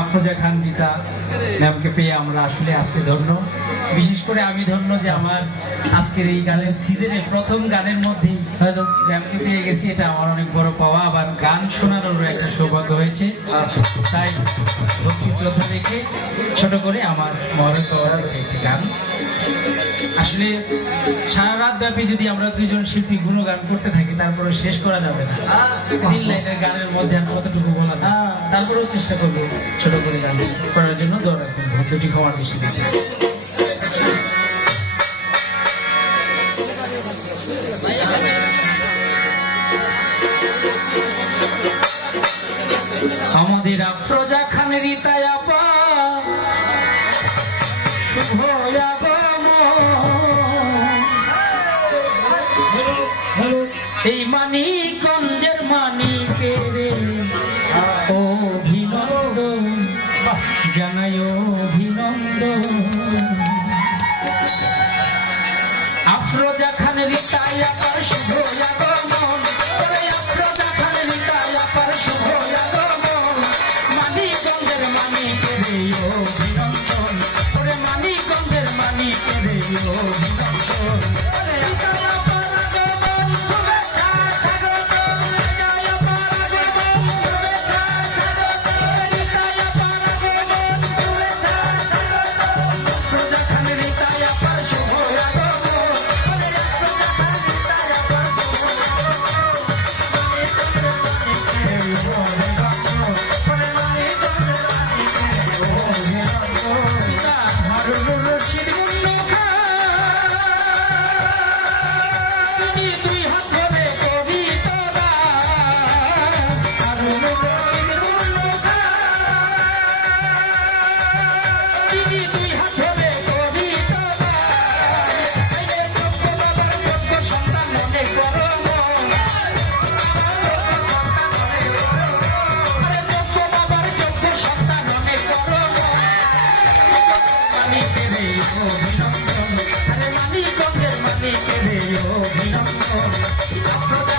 আফরোজা খান গীতা ম্যামকে পেয়ে আমরা আসলে আজকে ধন্য। বিশেষ করে আমি ধন্য যে আমার আজকের এই গানের সিজনে প্রথম গানের মধ্যেই হয়তো ম্যামকে পেয়ে গেছি, এটা আমার অনেক বড় পাওয়া। আবার গান শোনানোরও একটা সৌভাগ্য হয়েছে। তাই ভক্তি শ্রদ্ধা রেখে ছোট করে আমার মহরত একটি গান। আসলে সারা রাত ব্যাপী যদি আমরা দুইজন শিল্পী গুণগান করতে থাকি তারপরে শেষ করা যাবে না। তিন লাইনের গানের মধ্যে আর কতটুকু বলা যায়? তারপরেও চেষ্টা করব ছোট করে গান করার জন্য। দৌড় রাখবেন ভদ্রটি ক্ষমার দৃষ্টি আমাদের আফরোজা খানের ইতায়াপা শুভ এই মানিকগঞ্জের মানিকের অভিনন্দন জানাই অভিনন্দন। আফরোজা খানের তাই আবার শুভ আগমন আফরোজা খানের তাই আবার শুভ আগমন মানিকগঞ্জের মানিকের অভিনন্দন। ওরে মানিকের অভিনন্দন অভিনন্দন?